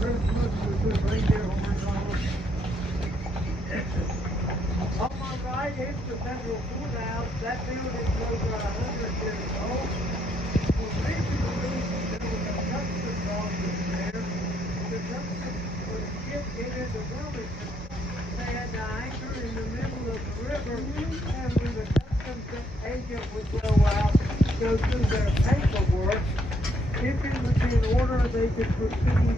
Christmas with reindeer horns on them. On my right is the Federal Courthouse. That building's over 100 years old. Originally, there was a customs office there. The customs was shipped into Wilmington. They had to anchor in the middle of the river, and when the customs agent would go out, go through their paperwork, if it was in order, they could proceed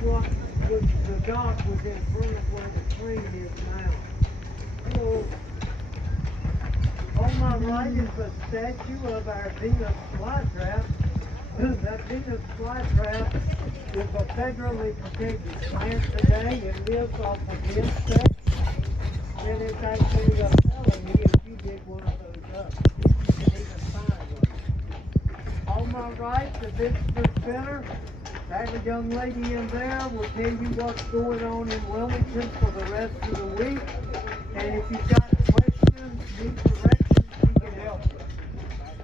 what was the dock was in front of where the train is now. So, on my right is a statue of our Venus flytrap. That Venus flytrap is a federally protected plant today. It lives off of insects, and it's actually a felony if you dig one of those up. You can even find one. On my right, the visitor center. That young lady in there will tell you what's going on in Wilmington for the rest of the week. And if you've got questions, need directions, she can help you.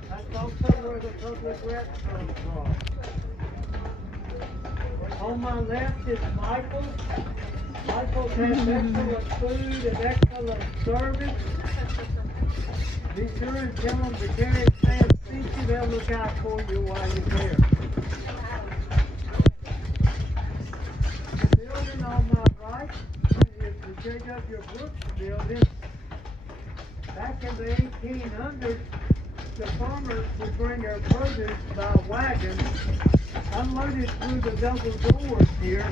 That's also where the public restrooms are. On my left is Michael. Michael has excellent food and excellent service. Be sure and tell them the carriage fans see you. They'll look out for you while you're there. On my right is the J.W. Brooks building. Back in the 1800s, the farmers would bring their produce by wagon, unloaded through the double doors here,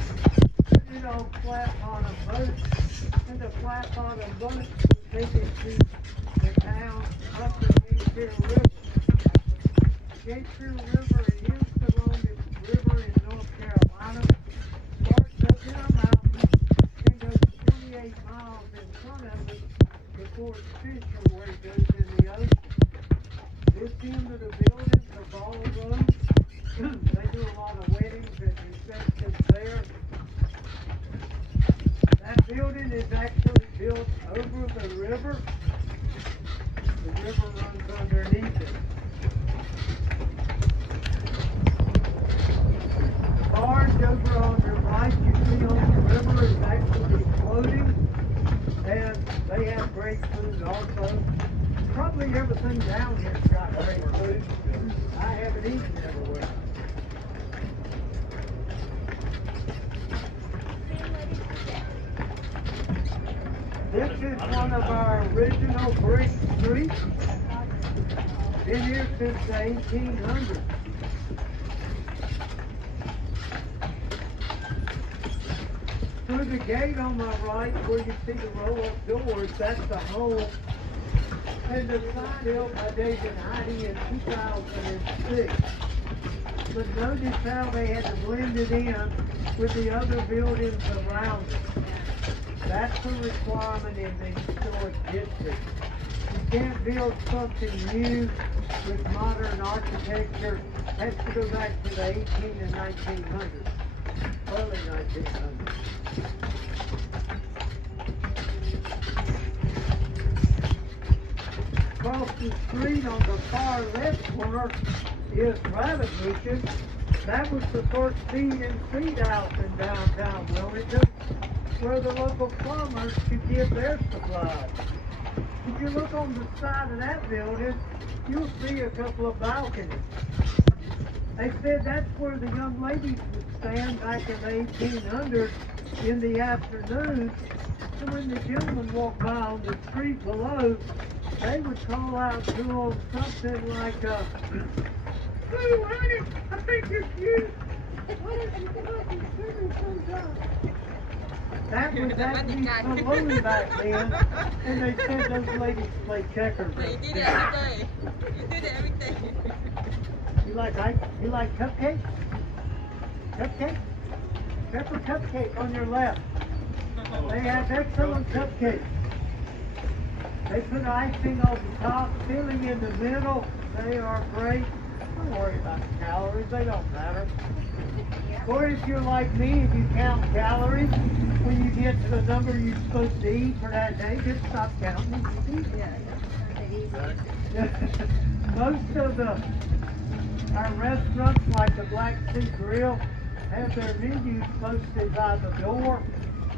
put it on flat-bottom boats, and the flat-bottom boats would take it to the town up the Gatefield River. Gatefield River is the longest river in North Carolina. Starts up in a mountain and goes 28 miles in front of it before it's fished where it goes in the ocean. This end of the building's a ballroom. They do a lot of weddings and receptions there. That building is actually built over the river. The river runs underneath it. The barge over on your right, you see on the river, is actually floating, and they have great food also. Probably everything down here's got great food. I haven't eaten everywhere. This is one of our original brick streets. Been here since the 1800s. Through the gate on my right, where you see the roll-up doors, that's the home. And the sign built by David Heidi in 2006. But notice how they had to blend it in with the other buildings around it. That's a requirement in the historic district. You can't build something new with modern architecture. It has to go back to the 18 and 1900s, early 1900s. Across the street on the far left corner is rabbit bushes. That was the first feed and feed house in downtown Wilmington, where the local farmers could get their supplies. If you look on the side of that building, you'll see a couple of balconies. They said that's where the young ladies would stand back in the 1800s in the afternoon. So when the gentlemen walked by on the street below, they would call out to them something like, "Hey, honey, I think you're cute. Why don't you come up and see me sometime?" That was actually saloon back then, and they said those ladies play checkers. You do that every day. You do that every day. You like cupcakes? Cupcake? Pepper cupcake on your left. They have excellent cupcakes. They put icing on the top, filling in the middle. They are great. Don't worry about the calories, they don't matter. Or if you're like me, if you count calories, when you get to the number you're supposed to eat for that day, just stop counting and eat. Most of our restaurants, like the Black Sea Grill, have their menus posted by the door.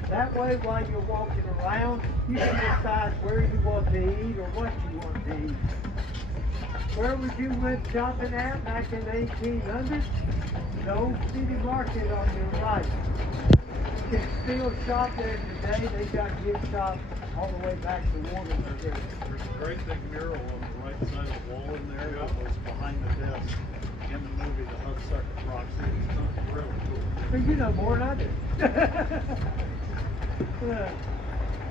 That way, while you're walking around, you can decide where you want to eat or what you want to eat. Where would you went shopping at back in the 1800s? The old city market on your right. You can still shop there today. They got gift shops all the way back to Wilmington. There's a great big mural on the right side of the wall in there that was behind the desk in the movie The Hudsucker Proxy. It's really cool. So you know more than I do.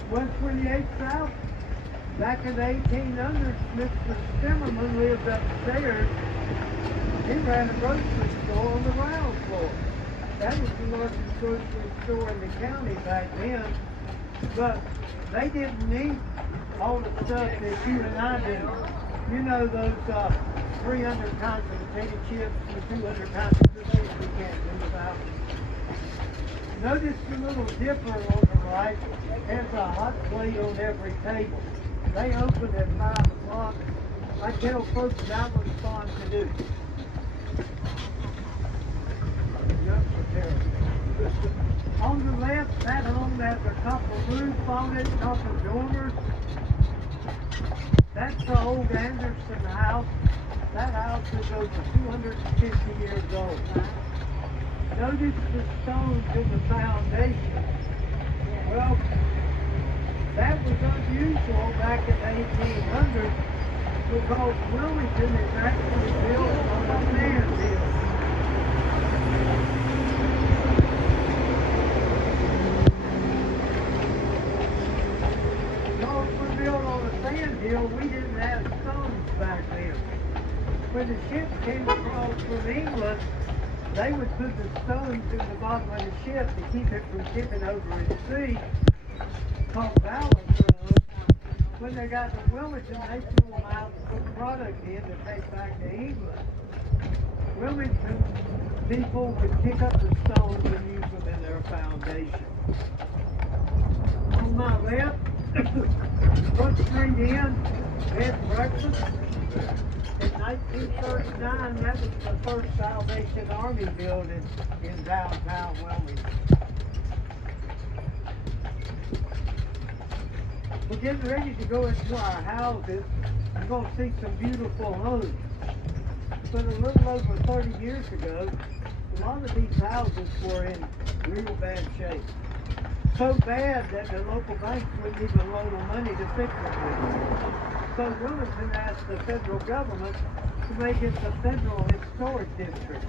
128 South. Back in the 1800s, Mr. Zimmerman lived upstairs. He ran a grocery store on the ground floor. That was the largest grocery store in the county back then. But they didn't need all the stuff that you and I do. You know those 300 kinds of potato chips and 200 kinds of cookies we can't do without. Notice the little dipper on the right has a hot plate on every table. They open at 5 o'clock. I tell folks that was fun to do. On the left, that home has a couple roofs on it, couple dormers. That's the old Anderson house. That house is over 250 years old. Notice the stones in the foundation. Well, that was unusual back in the 1800s because Wilmington is actually built on a sand hill. Because we're built on a sand hill, we didn't have stones back then. When the ships came across from England, they would put the stones in the bottom of the ship to keep it from tipping over in the sea, called ballast stones. When they got to Wilmington, they threw them out and put product in to take back to England. Wilmington people could pick up the stones and use them in their foundation. On my left, Brook Street Inn, bed and breakfast. In 1939, that was the first Salvation Army building in downtown Wilmington. We're getting ready to go into our houses. We're going to see some beautiful homes. But a little over 30 years ago, a lot of these houses were in real bad shape. So bad that the local banks wouldn't even loan them money to fix them. So Wilmington asked the federal government to make it a federal historic district.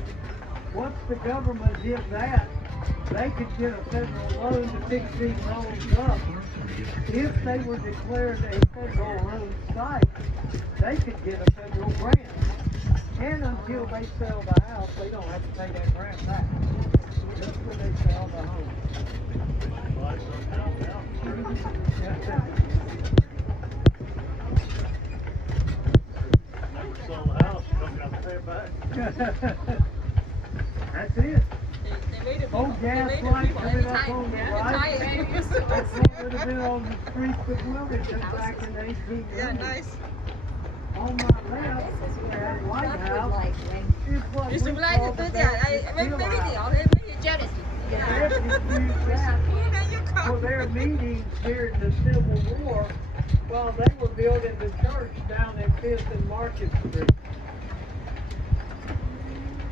Once the government did that, they could get a federal loan to fix these homes up. If they were declared a federal road site, they could get a federal grant. And until they sell the house, they don't have to pay that grant back. Just when they sell the home. Never sell the house, you don't got to pay it back. That's it. They made it. Old gas light coming up on the right. That's what would have been on the streets of Wilmington back in the 1800s. Yeah, nice. On my left, that White House is what we Just call like the to do that. Baptist I Hill made House. it. I made it jealous. The Baptists used that for their meetings during the Civil War while they were building the church down at 5th and Market Street.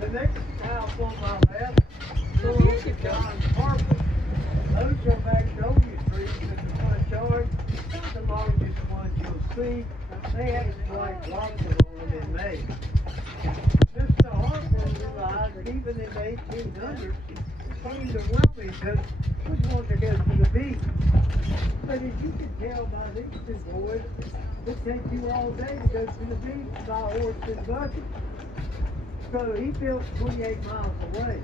The next house on my left, John Harper. Those are magnolia trees in the front yard. Not the largest ones you'll see. They act like blossom on them in May. Mr. Harper realized that even in the 1800s, came to Wilmington, would want to go to the beach. But as you can tell by these two boys, it takes you all day to go to the beach by horse and buggy. So he built 28 miles away.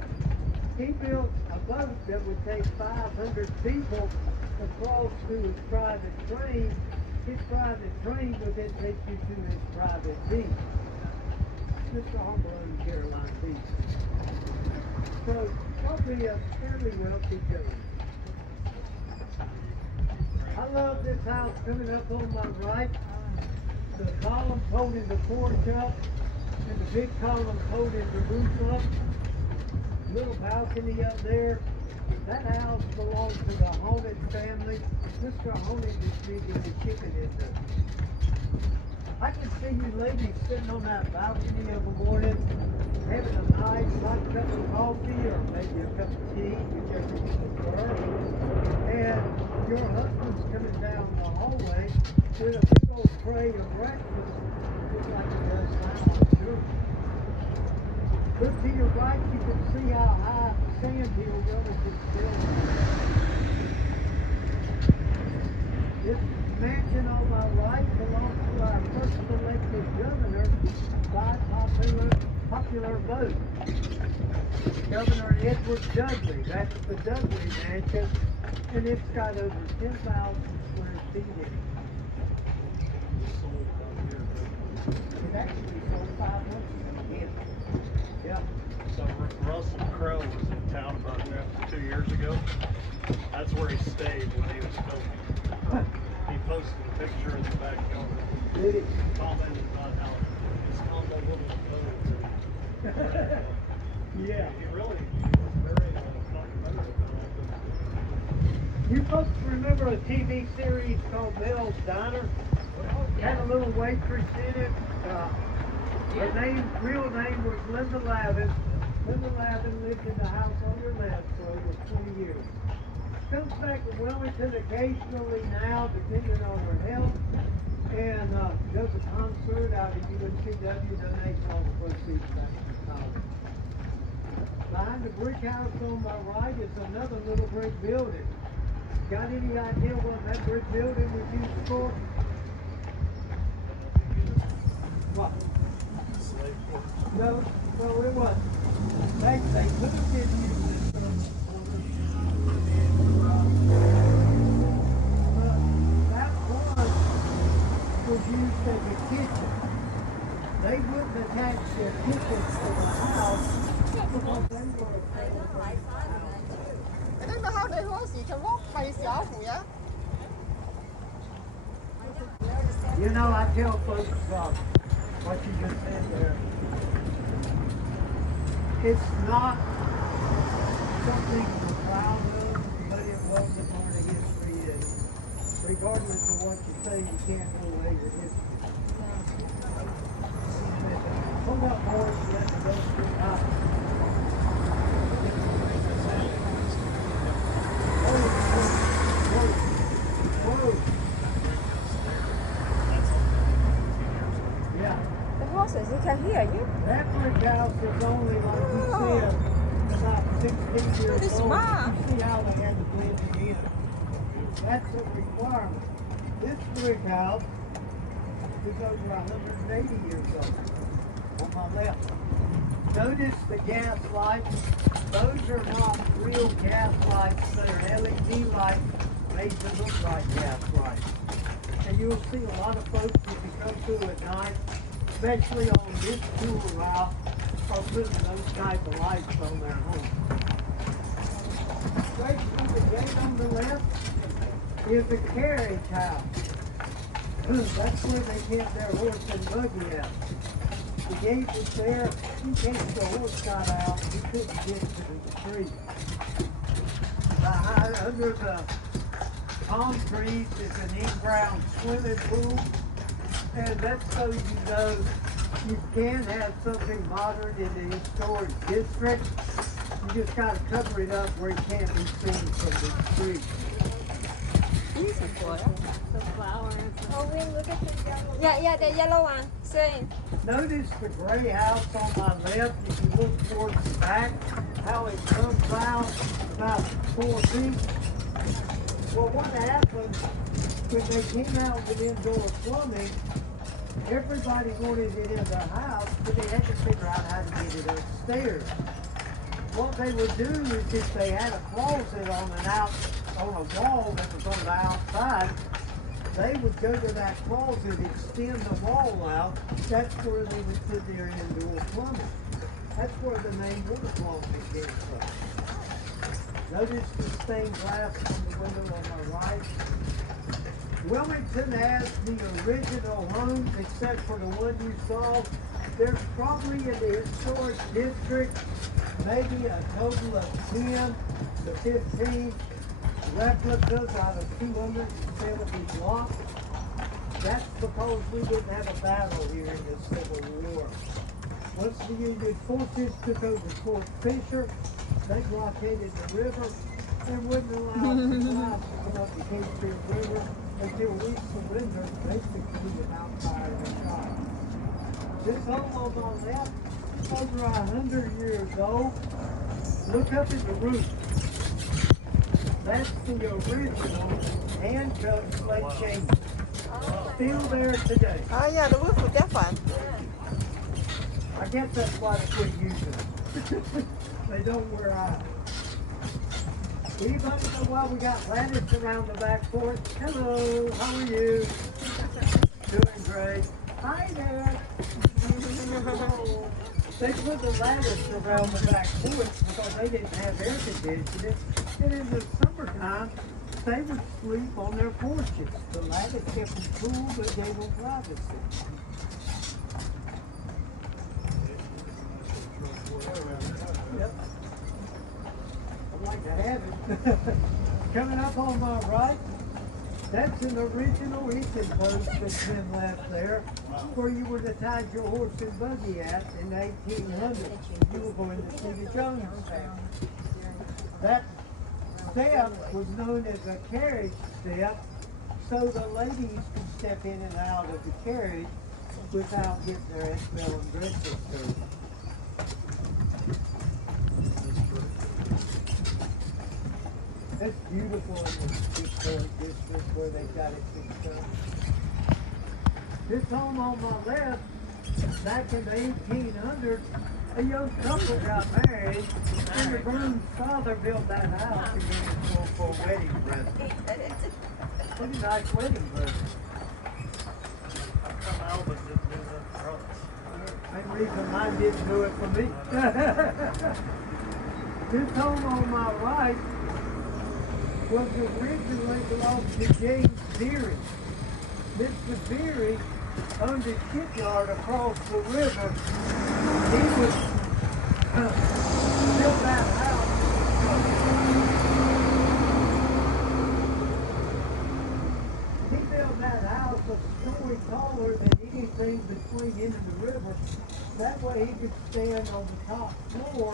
He built a boat that would take 500 people across to his private train. His private train would then take you to his private beach. Mr. Harper owned Caroline Beach. So probably a fairly wealthy gentleman. I love this house coming up on my right. The column holding the porch up and the big column holding the roof up. little balcony up there. That house belongs to the Honey family. Mr. Honey distributed the chicken into. I can see you ladies sitting on that balcony of a morning, having a nice hot cup of coffee or maybe a cup of tea, whichever you prefer. And your husband's coming down the hallway with a big old tray of breakfast, just like he does now, I'm sure. Look to your right, you can see how high Sand Hill Wilmington still. This mansion on my right belongs to our first elected governor by popular vote. Governor Edward Dudley. That's the Dudley Mansion, and it's got over 10,000 square feet in it. It actually sold 5 months ago. Yeah. So Russell Crowe was in town about 2 years ago. That's where he stayed when he was filming. He posted a picture in the backyard. Did it? Commented about how it's called that little abode. Yeah. He really was very documentary about it. You folks remember a TV series called Bell's Diner? Had a little waitress in it. Her real name was Linda Lavin. Linda Lavin lived in the house on your left for over 20 years. Comes back to Wilmington occasionally now, depending on her health, and does a concert out at UNCW, donates all the proceeds back to college. Behind the brick house on my right is another little brick building. Got any idea what that brick building was used for? What? No, it wasn't. They could have been used as some that one was used as a kitchen. They wouldn't attach their kitchen to the house because they were afraid of the house. I don't know how the horse can walk by itself, yeah? You know, I tell folks what you just said there. It's not something we're proud of, but it was a part of history. And regardless of what you say, you can't go away with history. Hold up, boys, let me go through the house. Whoa. Yeah. The horses, you can hear you. That brick house is only, like you said, about 16 years It's old. small. You see how they had to blend it in. That's a requirement. This brick house is over 180 years old on my left. Notice the gas lights. Those are not real gas lights. They're LED lights made to look like gas lights. And you'll see a lot of folks as you come through at night, especially on this tour route, are putting those type of lights on their home. Straight through the gate on the left is the carriage house. That's where they kept their horse and buggy at. The gate was there. In case the horse got out, he couldn't get to the street. Under the palm trees is an in-ground swimming pool, and that's so you know you can have something modern in the historic district. You just got to cover it up where it can't be seen from the street. The flowers. Oh, we look at the yellow. Yeah, the yellow one. Same. Notice the gray house on my left. If you look towards the back, how it comes out about 4 feet. Well, what happened when they came out with indoor plumbing? Everybody wanted it in their house, but they had to figure out how to get it upstairs. What they would do is if they had a closet on a wall that was on the outside, they would go to that closet, extend the wall out. That's where they would put their indoor plumbing. That's where the name water closet came from. Notice the stained glass on the window on my right. Wilmington has the original homes, except for the one you saw. There's probably in the historic district maybe a total of 10 to 15 replicas out of 270 blocks. That's because we didn't have a battle here in the Civil War. Once the Union forces took over Fort Fisher, they blockaded the river and wouldn't allow supplies to come up the Kingston River until we surrendered basically without fire and shot. This home on my left, over 100 years old. Look up at the roof. That's the original handcuffed slate chain. Still there today. Oh yeah, the roof was that one. I guess that's why they quit using them. They don't wear out. Anybody know why we got ladders around the back porch? Hello, how are you? Doing great. Hi there. They put the ladders around the back porch because they didn't have air conditioning. And in the summertime, they would sleep on their porches. The ladders kept them cool, but gave them privacy. Yep. I'd like to have it. Coming up on my right, that's an original hitching post that's been left there where you would have tied your horse and buggy at in the 1800s. You were going to see the Jones family. That step was known as a carriage step, so the ladies could step in and out of the carriage without getting their antebellum dresses dirty. It's beautiful in this historic district where they got it fixed up. This home on my left, back in the 1800s, a young couple got married, and the groom's father built that house to give it for a wedding present. Pretty nice wedding present. How come Alvin didn't do that for us? Same reason mine didn't do it for me. This home on my right was originally belonged to James Beery. Mr. Beery owned a shipyard across the river. He was built that house. He built that house a story taller than anything between him and the river. That way he could stand on the top floor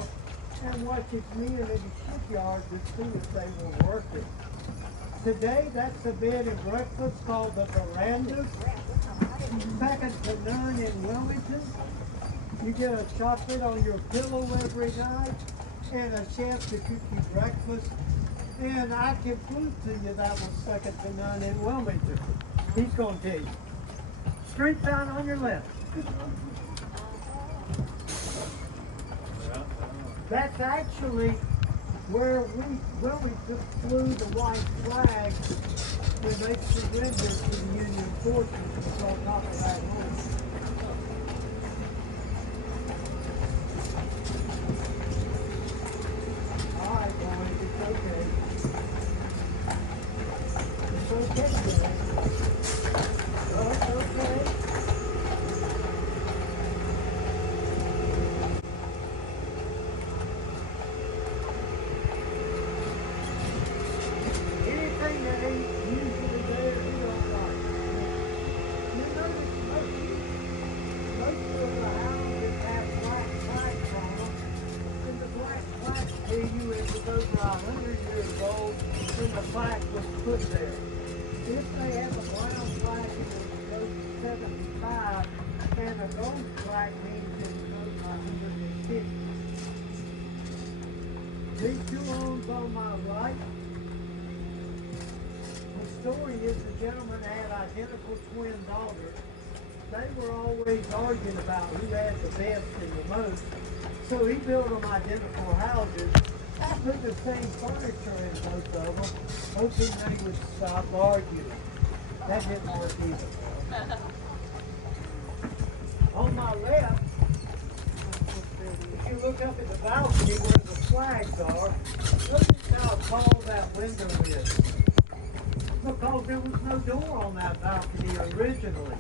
and watch his men in the shipyard to see if they were working. Today, that's a bed and breakfast called the Veranda. Second to none in Wilmington. You get a chocolate on your pillow every night and a chef to cook you breakfast. And I can prove to you that was second to none in Wilmington. He's going to tell you. Street sign on your left. That's actually where we flew the white flag when they surrendered to the Union forces. It's on top of that hill. All right, boys, it's okay. It's okay, boys. Oh, it's okay. Anything that ain't usually there, you don't like. You notice most of the houses have black plaques on them, and the black plaques tell you it was over 100 years old when the plaque was put there. If they have a brown plaque, it was 75, and a gold plaque means it was over 150. These two homes on my right, the story is the gentleman had identical twin daughters. They were always arguing about who had the best and the most. So he built them identical houses, put the same furniture in both of them, hoping they would stop arguing. That didn't work either. On my left, if you look up at the balcony where the flags are, look at how tall that window is. Because there was no door on that balcony originally.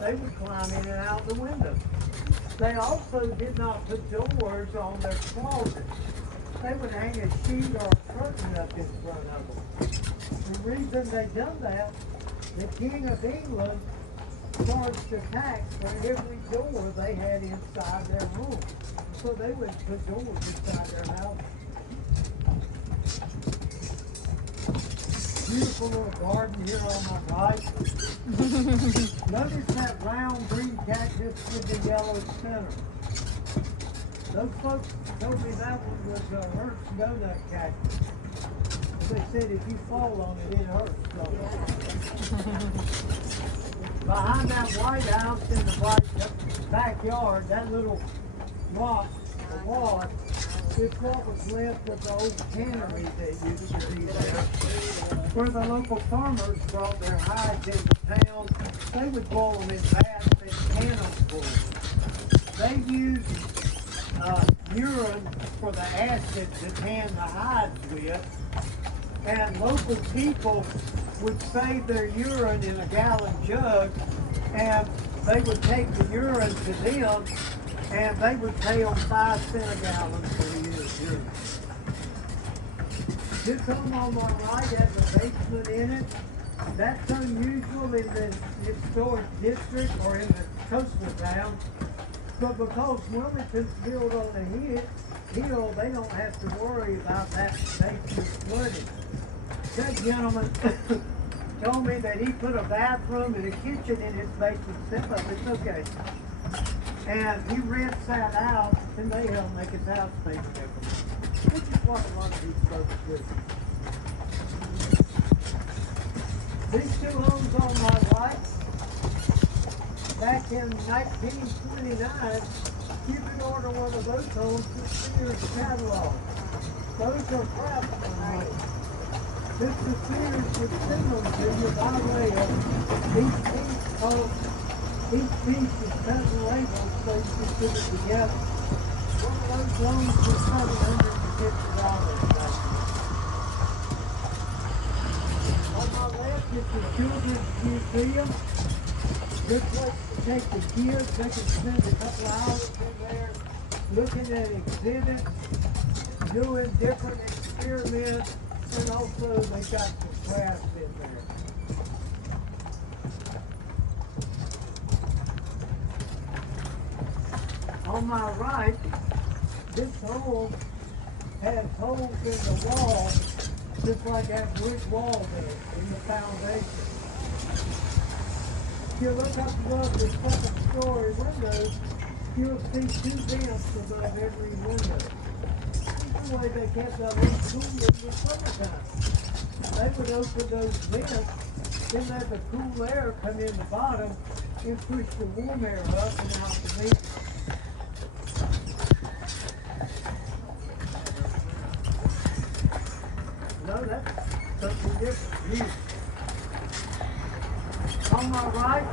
They would climb in and out the window. They also did not put doors on their closets. They would hang a sheet or a curtain up in front of them. The reason they done that, the King of England charged a tax for every door they had inside their room. So they would put doors inside their house. Beautiful little garden here on my right. Notice that round green cactus with the yellow center. Those folks told me that one was a Hurts donut cactus. They said if you fall on it, it hurts. So. Behind that White House in the white backyard, that little rock, the wall, is what was left of the old cannery that used to be there, where the local farmers brought their hides into town. They would boil them in vats and can them full. They used urine for the acid to tan the hides with, and local people would save their urine in a gallon jug, and they would take the urine to them, and they would pay them 5 cents a gallon for the urine. This home on my right has a basement in it. That's unusual in the historic district or in the coastal town. But because Wilmington's built on a hill, they don't have to worry about that basement flooding. That gentleman told me that he put a bathroom and a kitchen in his basement setup. It's okay. And he rents that out, and they help make his house pay for it. Which is what a lot of these folks do. These two homes on my right, back in 1929, you could order one of those homes to Sears catalog. Those are craftsman made. This is Sears would send them to you by way of each piece is cut and labeled so you can put it together. One of those loans was $750. On my left is the Children's Museum. This place to take the kids. They can spend a couple hours in there looking at exhibits, doing different experiments, and also they got some crafts in there. On my right, this home has holes in the wall, just like that brick wall there in the foundation. If you look up above the second-story windows, you'll see 2 vents above every window. That's the way they kept that room cool in the summertime. They would open those vents, then let the cool air come in the bottom and push the warm air up and out the vents. No, that's something different. Here. On my right,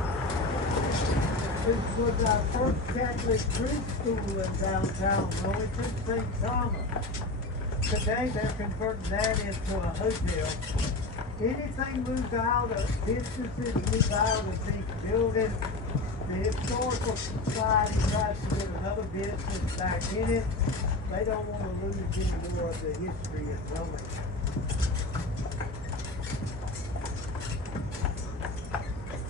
this was our first Catholic preschool in downtown Wilmington, St. Thomas. Today they're converting that into a hotel. Anything moves out of businesses, moves out of these buildings. The Historical Society tries to get another business back in it. They don't want to lose any more of the history of Wilmington.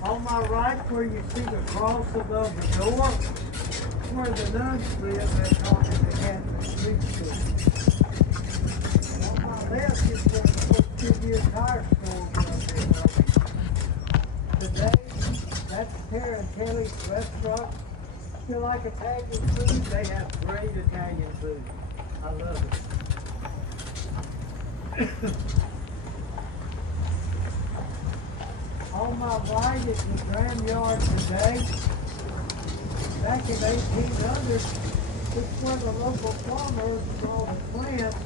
On my right, where you see the cross above the door, where the nuns live, they're calling the Catholic preschool. On my left is the Goodyear tire store up there. Today, that's Tara and Kelly's restaurant. If you like Italian food, they have great Italian food. I love it. On my right is the Grand Yard today. Back in 1800, it's where the local farmers saw the plant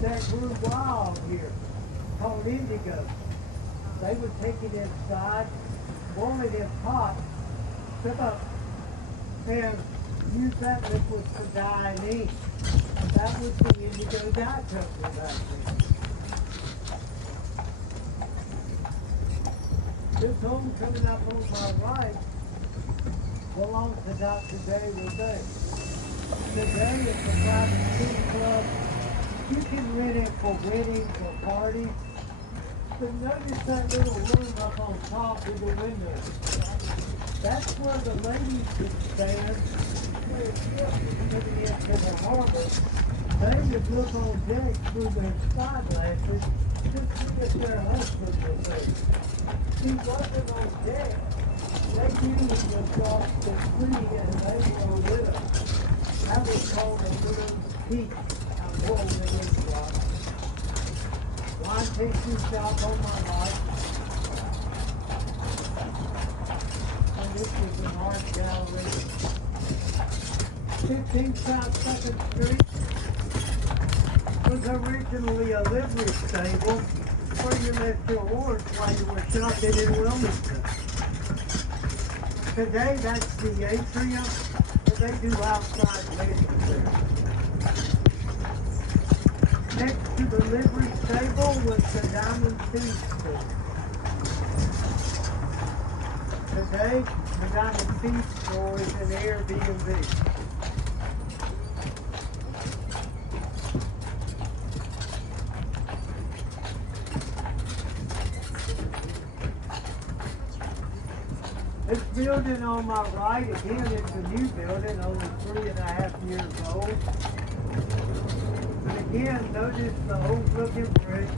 that grew wild here, called indigo. They would take it inside, boil it in pots, and use that liquid for dyeing ink. That was the indigo dye company back then. This home coming up on my right belongs to Dr. David Day. Today it's a private ski club. You can rent it for weddings or parties. But notice that little room up on top with the window. That's where the ladies would stand when it's looking into the harbor. They would look on deck through their spyglasses to see if their husband was there. He wasn't on deck. They knew he was off the tree and they were with him. That was called a little peak. I'm holding it up. Wine tasting shop on my life. And this is an art gallery. 15 South 2nd Street was originally a livery stable where you left your horse while you were shopping in Wilmington. Today that's the atrium, and they do outside labor there. Next to the livery stable was the Diamond Feed Store. Today, the Diamond Feed Store is an Airbnb. This building on my right, again, it's a new building, only 3.5 years old. But again, notice the old looking brick,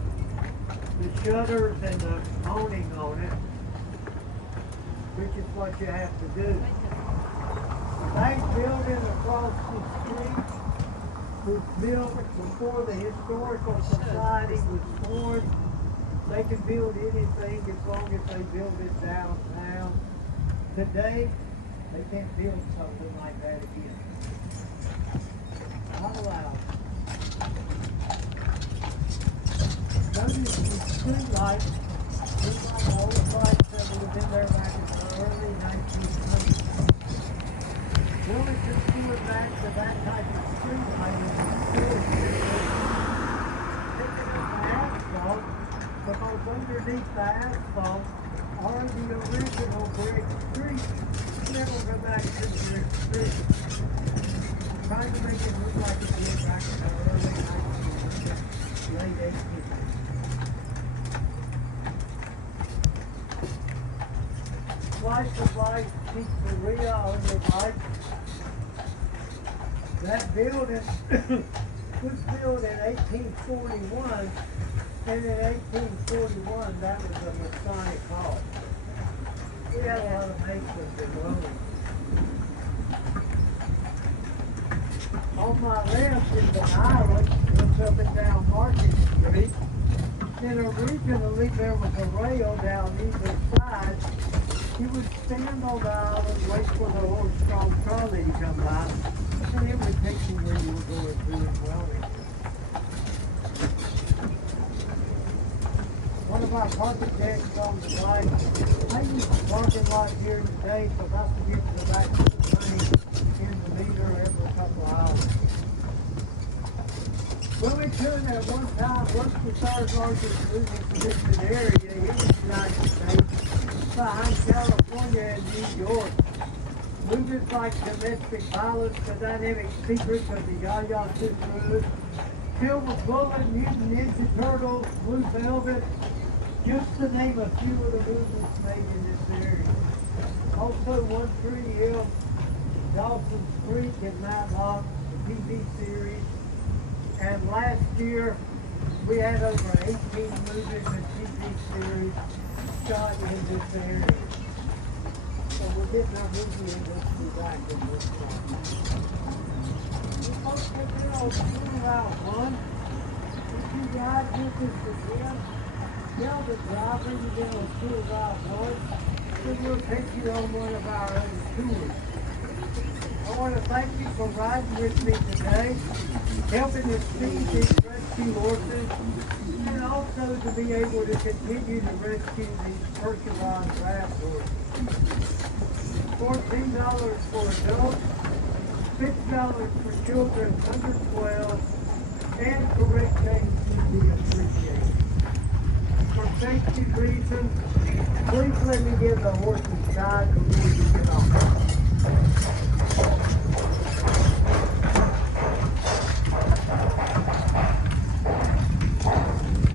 the shutters and the awning on it, which is what you have to do. The bank building across the street was built before the Historical Society was formed. They can build anything as long as they build it downtown. Today, they can't build something like that again. Not allowed. Notice the street lights. These are the old lights that would have been there back in the early 1900s. Wilmington going back to that type of street light is still picking up the asphalt, because underneath the asphalt are the original brick streets. Never go back to the brick street. Trying to make it look like it did back in the early 1900s, late 1800s. Slice of life, pizzeria on your right. That building was built in 1841. And in 1841, that was a Masonic hall. We had a lot of Masons in Wilmington. On my left is an island, looks up and down Market Street. And originally there was a rail down either side. You would stand on the island, wait for the horse-drawn trolley to come by, and it would take you where you were going through in Wilmington. One of our parking decks on the right. I use the parking lot here today because I have to get to the back of the money in the meter every couple of hours. Wilmington at one time was the third largest moving producing area in the United States, behind California and New York. Movies like Domestic Violence, The Dynamic Secrets of the Yaya Sisterhood, Silver Bullet, Mutant Ninja Turtles, Blue Velvet, just to name a few of the movies made in this area. Also One Tree Hill, Dawson's Creek and Matlock, the TV series. And last year, we had over 18 movies and TV series shot in this area. So we're getting our movie industry back in this time. We folks have been on Tour Route 1. If you guys with us again, tell the driver you've been on Tour Route 1, then we'll take you on one of our other tours. I want to thank you for riding with me today, helping us feed these rescue horses, and also to be able to continue to rescue these Percheron draft horses. $14 for adults, $6 for children under 12, and correct names would be appreciated. For safety reasons, please let me give the horses time before you get off.